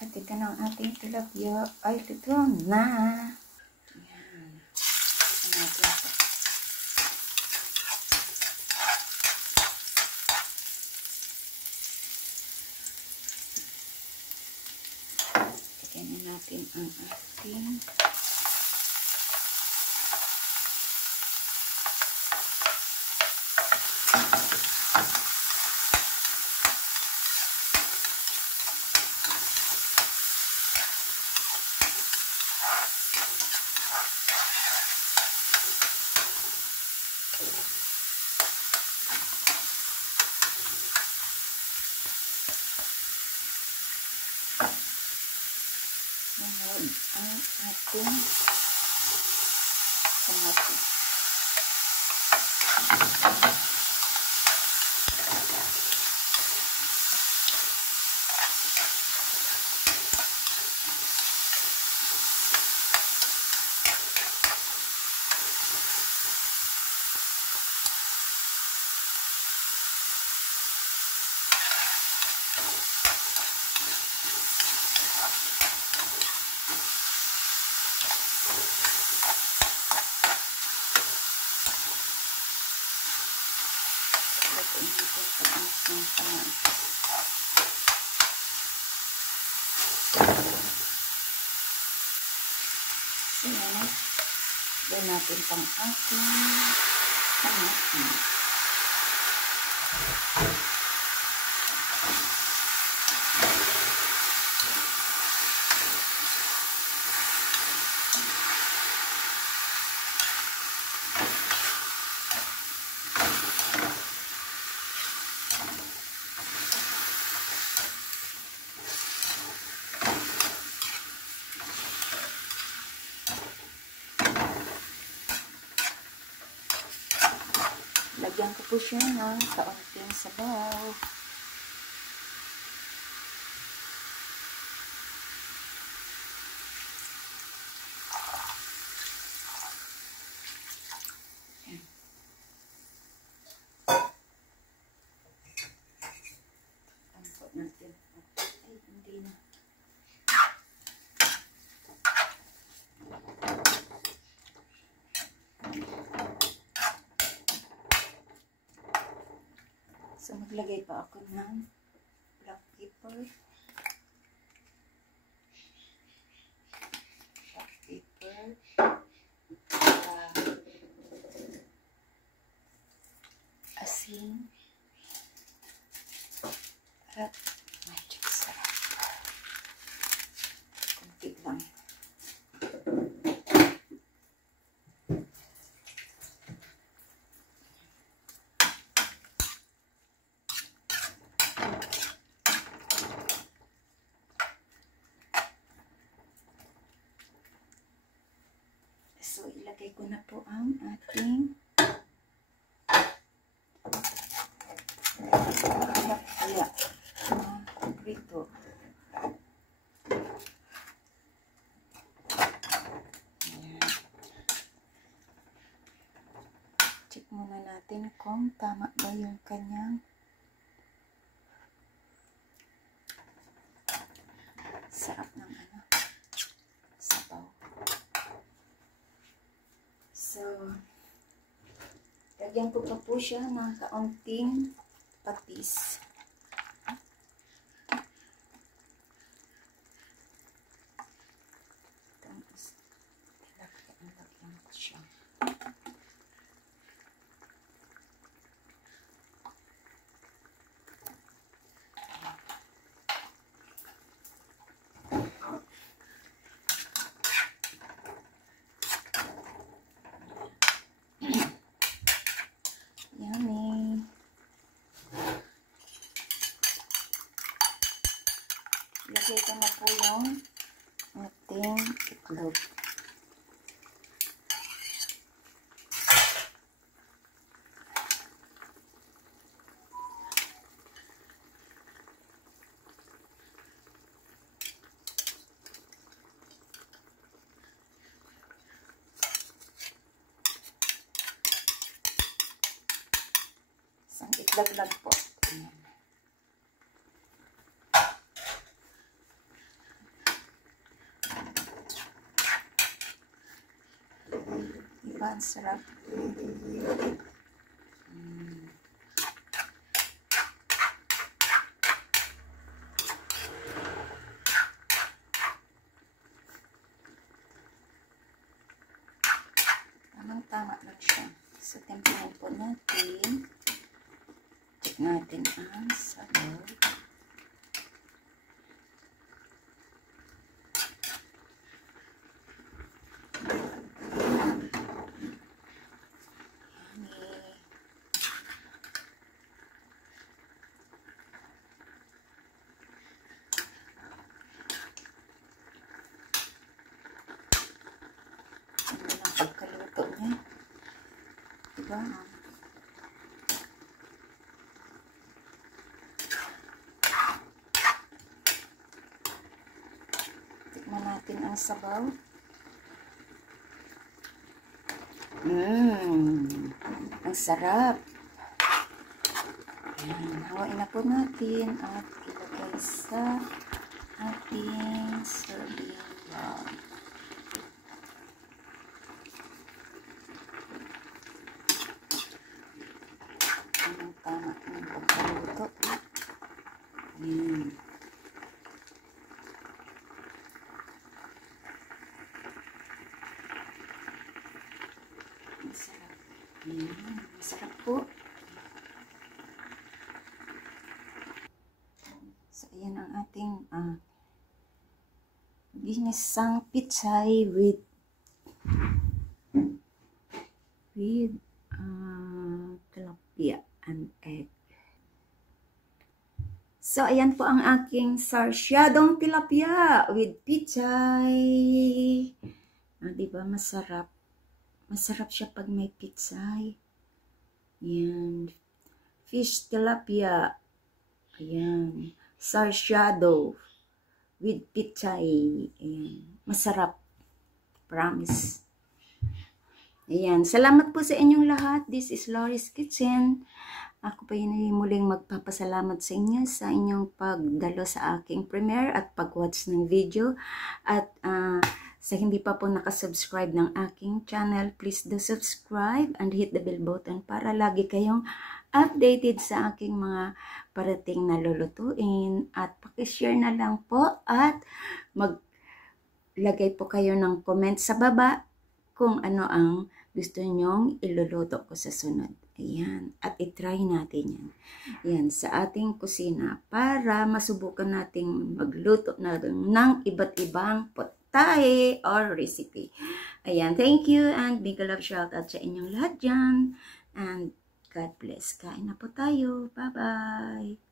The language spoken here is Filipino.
At ito na ang ating tilapia ay luto na. Ayan. Natin ito. Tignan na natin ang ating ang ating kamatis. So, gawin natin pang ating kamatis. Lagyan ko po siya ng kaunting sabaw. Angkot natin. Ay, hindi na. So, maglagay pa ako ng black pepper. Black pepper. Asin. At magic sarap. Kunti lang. So, ilagay ko na po ang ating tilapia na prito. Ayan. Check muna natin kung tama ba yung kanyang sarap ng sabaw. So, lagyan ko pa po siya ng kaunting patis. Tapos, lagyan ko siya. Yummy. Lagay ko na po yung ating itlog. Isang itlog po. Ayan. Diba? Ang sarap. Tamang-tama lang siya. So, templahan po natin. Check natin ang sabaw. Pagkaluto niya. Diba? Tikman natin ang sabaw. Ang sarap. Ayan. Hawain na po natin at ilagay sa ating serving bowl. Tama ng pagkaluto. Ayan. Masarap. Ayan. Masarap po. So, ayan ang ating ginisang pichay with tilapia and egg. So, ayan po ang aking sarsyadong tilapia with pichay. Diba, masarap. Masarap siya pag may pichay. Ayan. Fish tilapia. Ayan. Sarsyado with pichay. Ayan. Masarap. Promise. Ayan. Salamat po sa inyong lahat. This is Lori's Kitchen. Ako pa yun muling magpapasalamat sa inyo sa inyong pagdalo sa aking premiere at pag-watch ng video. At sa hindi pa po nakasubscribe ng aking channel, please do subscribe and hit the bell button para lagi kayong updated sa aking mga parating na lulutuin. At pakishare na lang po at maglagay po kayo ng comment sa baba kung ano ang gusto nyong iluluto ko sa sunod. Ayan. At itry natin yan. Yan sa ating kusina para masubukan nating magluto na ng iba't ibang putahe or recipe. Ayan. Thank you and big love shout out sa inyong lahat dyan. And God bless. Kain na po tayo. Bye-bye.